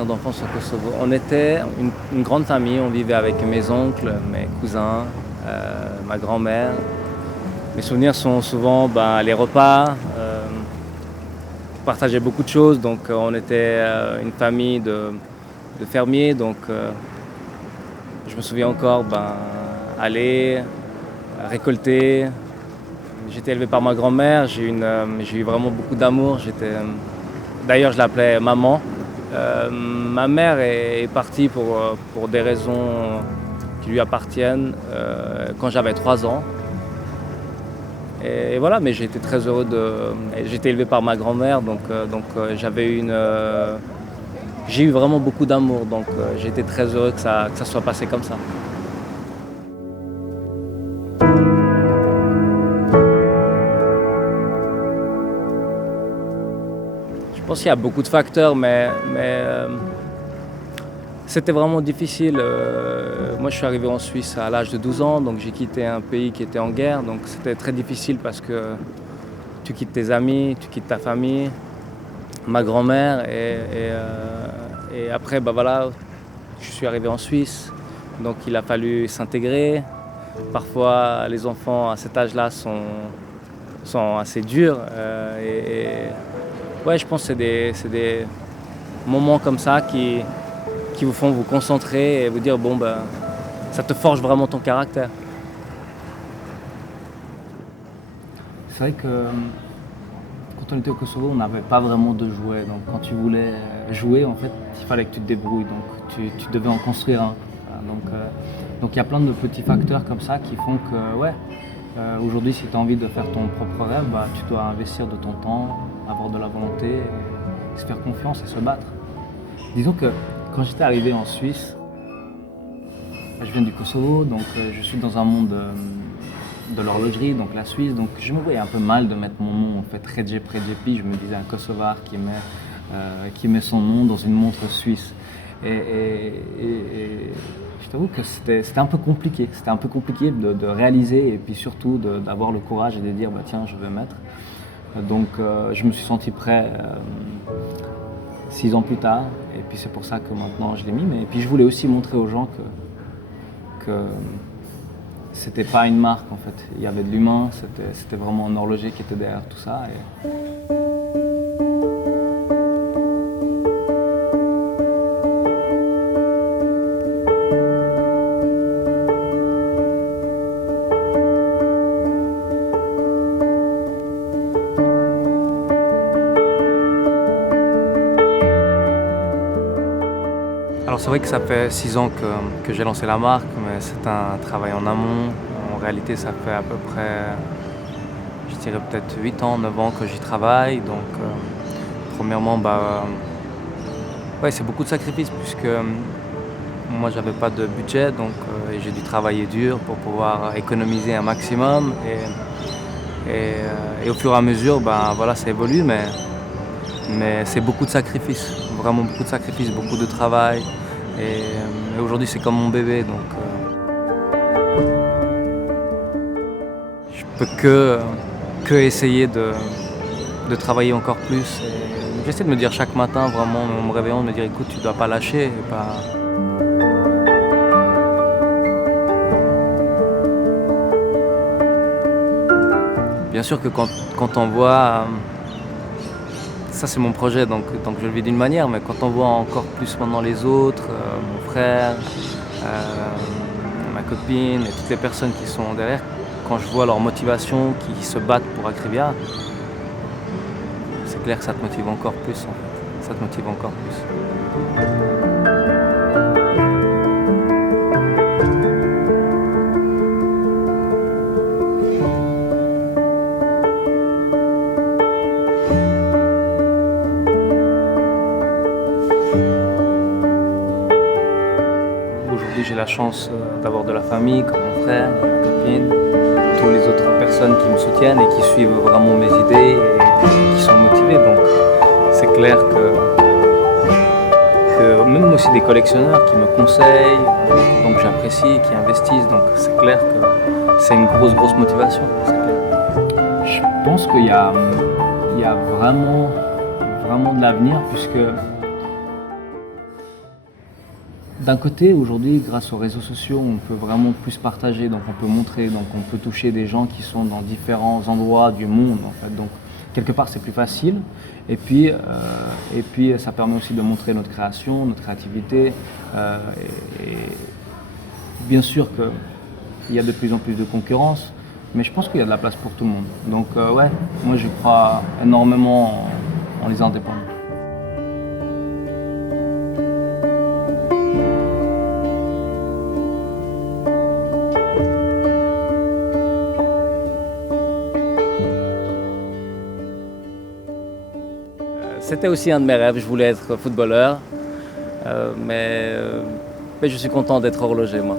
souvenirs d'enfance au Kosovo. On était une grande famille, on vivait avec mes oncles, mes cousins, ma grand-mère. Mes souvenirs sont souvent les repas. On partageait beaucoup de choses, donc on était une famille de fermiers, donc je me souviens encore aller récolter. J'étais élevé par ma grand-mère, j'ai eu vraiment beaucoup d'amour. D'ailleurs, je l'appelais maman. Ma mère est partie pour des raisons qui lui appartiennent quand j'avais 3 ans. Et voilà, mais j'ai été très heureux j'ai été élevé par ma grand-mère, donc j'ai eu vraiment beaucoup d'amour, donc j'ai été très heureux que ça soit passé comme ça. Je pense qu'il y a beaucoup de facteurs, mais c'était vraiment difficile. Moi, je suis arrivé en Suisse à l'âge de 12 ans, donc j'ai quitté un pays qui était en guerre. Donc c'était très difficile parce que tu quittes tes amis, tu quittes ta famille, ma grand-mère. Et après, je suis arrivé en Suisse. Donc il a fallu s'intégrer. Parfois, les enfants à cet âge-là sont assez durs. Ouais, je pense que c'est des moments comme ça qui vous font vous concentrer et vous dire ça te forge vraiment ton caractère. C'est vrai que quand on était au Kosovo, on n'avait pas vraiment de jouets. Donc quand tu voulais jouer, en fait, il fallait que tu te débrouilles. Donc tu devais en construire un. Donc il y a plein de petits facteurs comme ça qui font que aujourd'hui, si tu as envie de faire ton propre rêve, tu dois investir de ton temps, avoir de la volonté, se faire confiance et se battre. Disons que quand j'étais arrivé en Suisse, je viens du Kosovo, donc je suis dans un monde de l'horlogerie, donc la Suisse, donc je me voyais un peu mal de mettre mon nom, en fait, Recep Recepi, je me disais un Kosovar qui met son nom dans une montre suisse. Et je t'avoue que c'était un peu compliqué, de réaliser et puis surtout d'avoir le courage et de dire tiens, je vais mettre. Donc je me suis senti prêt 6 ans plus tard, et puis c'est pour ça que maintenant je l'ai mis. Et puis je voulais aussi montrer aux gens que c'était pas une marque en fait, il y avait de l'humain, c'était vraiment un horloger qui était derrière tout ça. Alors c'est vrai que ça fait 6 ans que j'ai lancé la marque, mais c'est un travail en amont. En réalité, ça fait à peu près, je dirais peut-être 8 ans, 9 ans que j'y travaille. Donc premièrement, c'est beaucoup de sacrifices puisque moi j'avais pas de budget, donc j'ai dû travailler dur pour pouvoir économiser un maximum. Et au fur et à mesure, ça évolue, mais c'est beaucoup de sacrifices, vraiment beaucoup de sacrifices, beaucoup de travail. Et aujourd'hui, c'est comme mon bébé, donc je peux que essayer de travailler encore plus. Et j'essaie de me dire chaque matin, vraiment, en me réveillant, de me dire écoute, tu dois pas lâcher. Bien sûr que quand on voit, ça c'est mon projet, donc je le vis d'une manière, mais quand on voit encore plus maintenant les autres, mon frère, ma copine et toutes les personnes qui sont derrière, quand je vois leur motivation, qui se battent pour Acrivia, c'est clair que ça te motive encore plus en fait, ça te motive encore plus. J'ai la chance d'avoir de la famille, comme mon frère, ma copine, toutes les autres personnes qui me soutiennent et qui suivent vraiment mes idées et qui sont motivées. Donc c'est clair que même aussi des collectionneurs qui me conseillent, donc j'apprécie, qui investissent. Donc c'est clair que c'est une grosse motivation. C'est clair. Je pense qu'il y a vraiment de l'avenir puisque d'un côté, aujourd'hui, grâce aux réseaux sociaux, on peut vraiment plus partager, donc on peut montrer, donc on peut toucher des gens qui sont dans différents endroits du monde, en fait. Donc, quelque part, c'est plus facile. Et puis, ça permet aussi de montrer notre création, notre créativité. Et bien sûr qu'il y a de plus en plus de concurrence, mais je pense qu'il y a de la place pour tout le monde. Donc, ouais, moi, je crois énormément en les indépendants. C'était aussi un de mes rêves, je voulais être footballeur, mais je suis content d'être horloger moi.